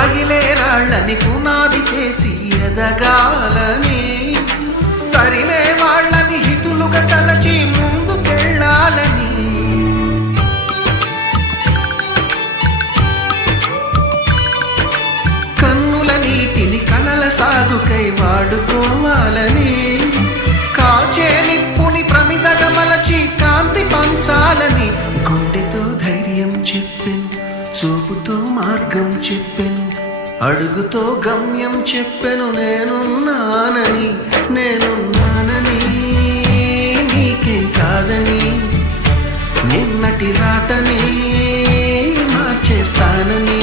తగిలే రాళ్ళని పునాది చేసి ఎదగాలని, తరిమే వాళ్ళని హితులుగా తలచి ముందుకెళ్ళాలని, కన్నుల నీటిని కలల సాగుకై వాడుకోవాలని, కాచే నిప్పుని ప్రమిదగా మలచి కాంతి పంచాలని, గుండెతో ధైర్యం చెప్పెను, చూపుతో మార్గం చెప్పెను, అడుగుతో గమ్యం చెప్పెను, నేనున్నానని నీకేం కాదని, నిన్నటి రాతని మార్చేస్తానని.